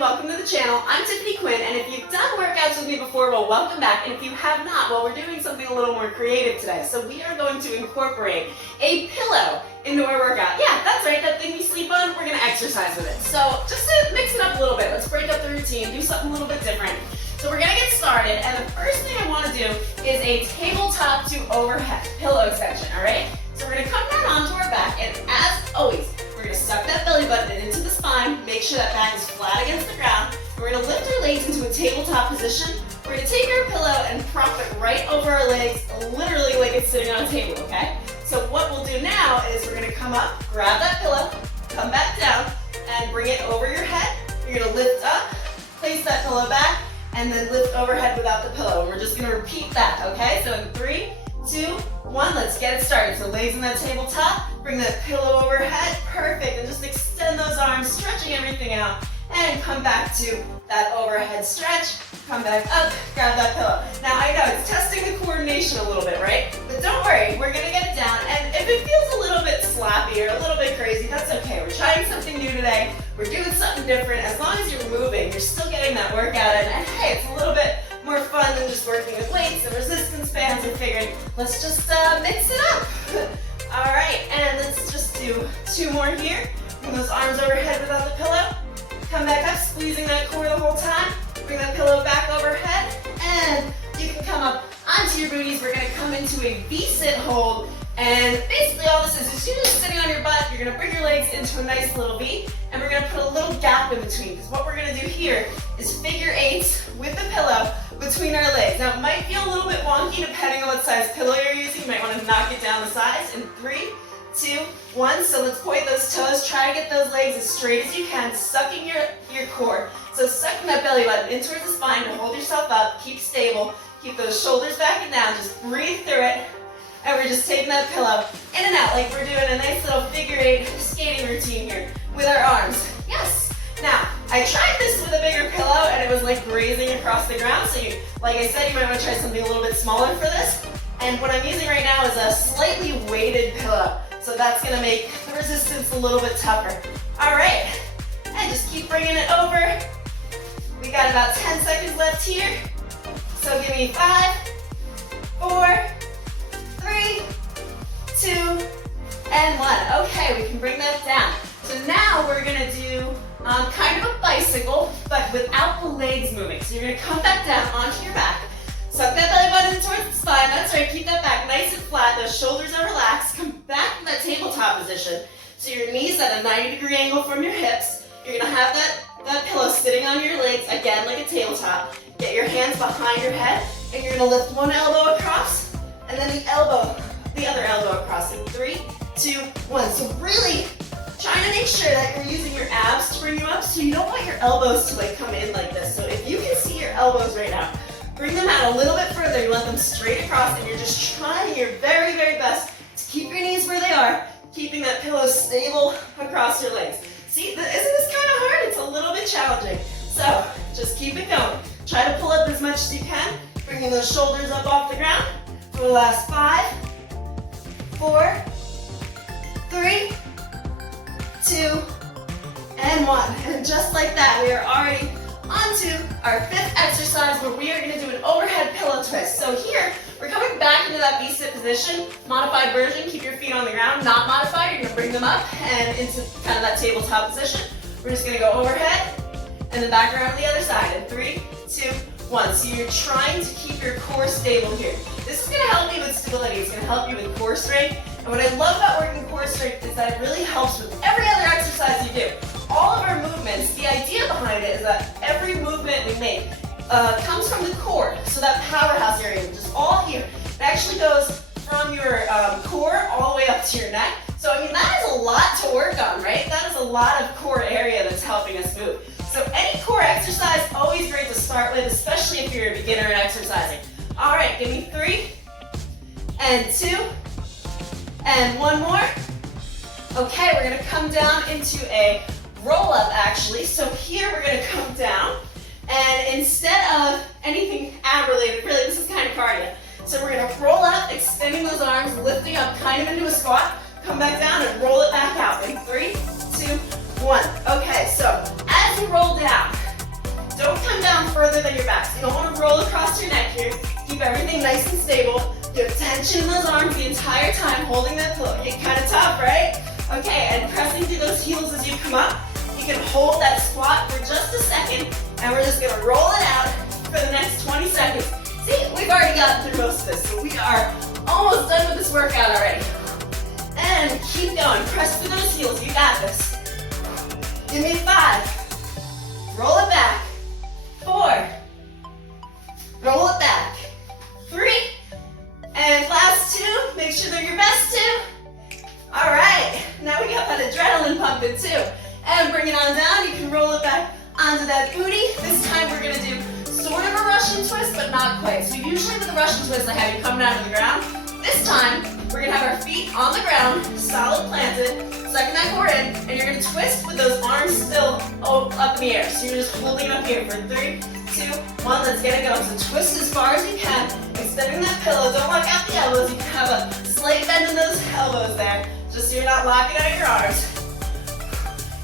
welcome to the channel. I'm Tiffany Quinn, and if you've done workouts with me before, well, welcome back. And if you have not, well, we're doing something a little more creative today. So we are going to incorporate a pillow into our workout. Yeah, that's right, that thing we sleep on, we're gonna exercise with it. So just to mix it up a little bit, let's break up the routine, do something a little bit different. So we're gonna get started, and the first thing I wanna do is a tabletop to overhead pillow extension, all right? So we're gonna come down onto our back, and as always, we're gonna suck that belly button into the spine, make sure that back is flat against the ground. We're gonna lift our legs into a tabletop position. We're gonna take our pillow and prop it right over our legs, literally like it's sitting on a table, okay? So what we'll do now is we're gonna come up, grab that pillow, come back down, and bring it over your head. You're gonna lift up, place that pillow back, and then lift overhead without the pillow. And we're just gonna repeat that, okay? So in 3, 2, 1, let's get it started. So legs in that tabletop, bring that pillow overhead, perfect, and just extend those arms, stretching everything out, and come back to that overhead stretch, come back up, grab that pillow. Now I know it's testing the coordination a little bit, right? But don't worry, we're gonna get it down, and if it feels a little bit sloppy or a little bit crazy, that's okay. We're trying something new today, we're doing something different. As long as you're moving, you're still getting that workout in, and hey, it's a little bit more fun than just working with weights and resistance bands. I figured, let's just mix it up. All right, and let's just do 2 more here. Bring those arms overhead without the pillow. Come back up, squeezing that core the whole time. Bring that pillow back overhead, and you can come up onto your booties. We're gonna come into a V-sit hold, and basically all this is you're just sitting on your butt. You're gonna bring your legs into a nice little V, and we're gonna put a little gap in between, because what we're gonna do here is figure 8s with the pillow between our legs. Now it might feel a little bit wonky depending on what size pillow you're using. You might want to knock it down the sides in 3, 2, 1. So let's point those toes. Try to get those legs as straight as you can, sucking your core. So sucking that belly button in towards the spine to hold yourself up. Keep stable. Keep those shoulders back and down. Just breathe through it. And we're just taking that pillow in and out like we're doing a nice little figure 8 skating routine here with our arms. Yes. Now, I tried this with a bigger pillow and it was like grazing across the ground. So you, like I said, you might want to try something a little bit smaller for this. And what I'm using right now is a slightly weighted pillow. So that's gonna make the resistance a little bit tougher. All right, and just keep bringing it over. We got about 10 seconds left here. So give me 5, 4, 3, 2, and 1. Okay, we can bring that down. So now we're gonna do kind of a bicycle, but without the legs moving. So you're gonna come back down onto your back, suck that belly button towards the spine. That's right, keep that back nice and flat. Those shoulders are relaxed. Come back to that tabletop position. So your knees at a 90-degree angle from your hips. You're gonna have that pillow sitting on your legs, again, like a tabletop. Get your hands behind your head, and you're gonna lift one elbow across, and then the other elbow across. In 3, 2, 1. So really trying to make sure that you're using your abs to bring you up, so you don't want your elbows to like come in like this. So if you can see your elbows right now, bring them out a little bit further. You want them straight across, and you're just trying your very, very best to keep your knees where they are, keeping that pillow stable across your legs. See, isn't this kind of hard? It's a little bit challenging. So just keep it going. Try to pull up as much as you can, bringing those shoulders up off the ground for the last 5, 4, 3, 2, and 1. And just like that, we are already onto our 5th exercise where we are going to do an overhead pillow twist. So here, we're coming back into that V-sit position. Modified version, keep your feet on the ground. Not modified, you're going to bring them up and into kind of that tabletop position. We're just going to go overhead and then back around to the other side in 3, 2, 1. So you're trying to keep your core stable here. This is going to help you with stability. It's going to help you with core strength. And what I love about working core strength is that it really helps with every other exercise you do. All of our movements, the idea behind it is that every movement we make comes from the core. So that powerhouse area, which is all here, it actually goes from your core all the way up to your neck. So I mean, that is a lot to work on, right? That is a lot of core area that's helping us move. So any core exercise, always great to start with, especially if you're a beginner in exercising. All right, give me 3, and 2, and 1 more. Okay, we're gonna come down into a roll up actually. So here we're gonna come down, and instead of anything ab related, really this is kind of cardio. So we're gonna roll up, extending those arms, lifting up kind of into a squat, come back down and roll it back out in 3, 2, 1. Okay, so as you roll down, further than your back. So you don't want to roll across your neck here. Keep everything nice and stable. You have tension in those arms the entire time, holding that pillow. Get kind of tough, right? Okay, and pressing through those heels as you come up. You can hold that squat for just a second, and we're just gonna roll it out for the next 20 seconds. See, we've already gotten through most of this, so we are almost done with this workout already. And keep going, press through those heels, you got this. Give me 5, roll it back, 4, roll it back, 3, and last 2, make sure they're your best 2. All right, now we got that adrenaline pumping too. And bring it on down, you can roll it back onto that booty. This time we're gonna do sort of a Russian twist, but not quite. So usually with a Russian twist, I have you come down to the ground. This time, we're gonna have our feet on the ground, solid planted, sucking that core in, and you're gonna twist with those arms still up in the air. So you're just holding it up here for 3, 2, 1, let's get it going. So twist as far as you can, extending that pillow. Don't lock out the elbows. You can have a slight bend in those elbows there, just so you're not locking out your arms.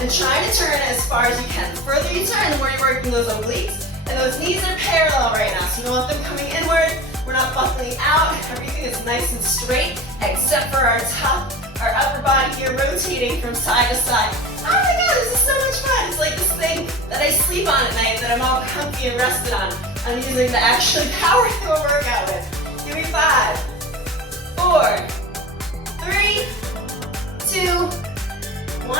And try to turn as far as you can. The further you turn, the more you're working those obliques. And those knees are parallel right now, so you don't want them coming inward. We're not buckling out. Everything is nice and straight, except for our upper body here rotating from side to side. Oh my God, this is so much fun. It's like this thing that I sleep on at night that I'm all comfy and rested on. I'm using to actually power through a workout with. Give me 5, 4, 3, 2, 1.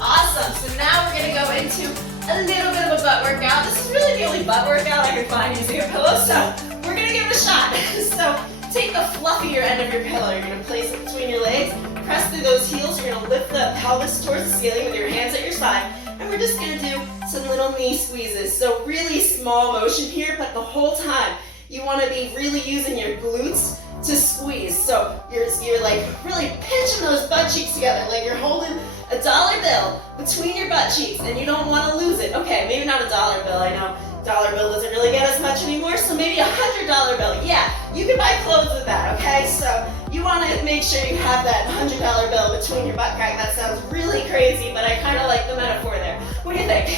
Awesome, so now we're gonna go into a little bit of a butt workout. This is really the only butt workout I can find using a pillow, so we're gonna give it a shot. So take the fluffier end of your pillow. You're gonna place it between your legs, press through those heels. You're gonna lift the pelvis towards the ceiling with your hands at your side, and we're just gonna do some little knee squeezes. So really small motion here, but the whole time you wanna be really using your glutes to squeeze. So you're like really pinching those butt cheeks together, like you're holding a dollar bill between your butt cheeks, and you don't want to lose it. Okay, maybe not a dollar bill. I know dollar bill doesn't really get as much anymore, so maybe $100 bill. Yeah, you can buy clothes with that, okay? So you want to make sure you have that $100 bill between your butt crack. That sounds really crazy, but I kind of like the metaphor there. What do you think?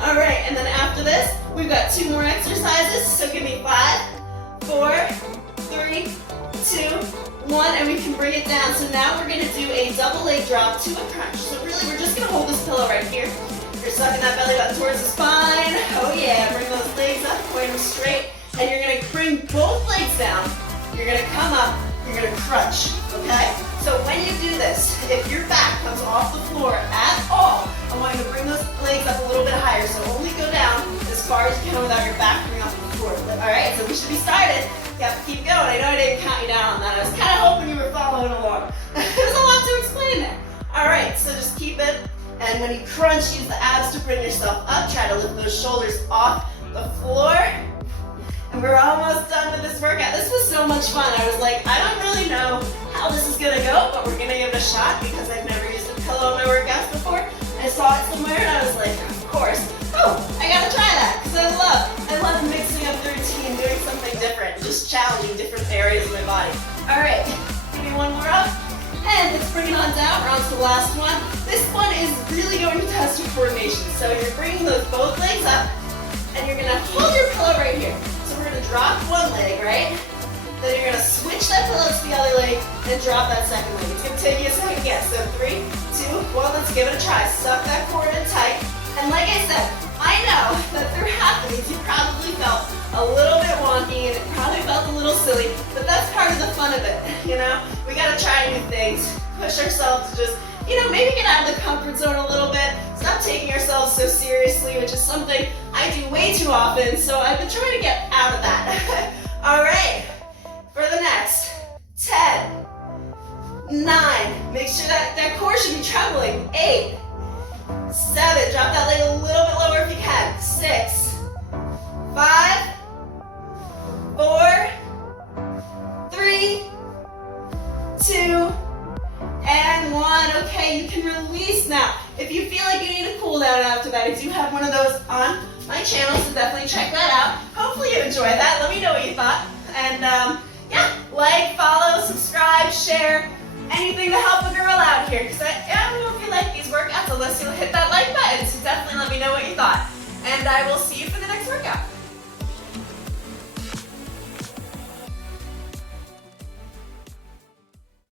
All right, and then after this, we've got 2 more exercises, so give me 5, 4, 3, 2, 1, and we can bring it down. So now we're gonna do a double leg drop to a crunch. So really, we're just gonna hold this pillow right here. You're sucking that belly button towards the spine. Oh yeah, bring those legs up, point them straight, and you're gonna bring both legs down. You're gonna come up, you're gonna crunch, okay? So when you do this, if your back comes off the floor at all, I want you to bring those legs up a little bit higher. So only go down as far as you can without your back coming off the floor. All right, so we should be started. You have to keep going. I know I didn't count you down on that. I was kind of hoping you were following along. There's a lot to explain there. All right, so just keep it. And when you crunch, use the abs to bring yourself up. Try to lift those shoulders off the floor. And we're almost done with this workout. This was so much fun. I was like, I don't really know how this is gonna go, but we're gonna give it a shot because I've never used a pillow in my workouts before. I saw it somewhere and I was like, of course. Oh, I gotta try that because I love mixing up the routine, doing something different, just challenging different areas of my body. All right, give me 1 more up. And let's bring it on down. We're on to the last one. This one is really going to test your coordination. So you're bringing those both legs up, and you're gonna hold your pillow right here. So we're gonna drop one leg, right? Then you're gonna switch that pillow to the other leg and drop that second leg. It's gonna take you a second. Yeah, so 3, 2, 1, let's give it a try. Suck that core in tight. And like I said, I know that through half of these you probably felt a little bit wonky and it probably felt a little silly, but that's part of the fun of it, you know? We gotta try new things, push ourselves to just, you know, maybe get out of the comfort zone a little bit, stop taking ourselves so seriously, which is something I do way too often, so I've been trying to get out of that. All right, for the next 10, 9, make sure that core should be trembling, 8, 7, drop that leg a little bit lower if you can, 6, 5, 4, 3, 2, and 1. Okay, you can release now. If you feel like you need a cool down after that, I do have one of those on my channel, so definitely check that out. Hopefully you enjoyed that. Let me know what you thought. And yeah, like, follow, subscribe, share, anything to help a girl out here, because I don't know if you like these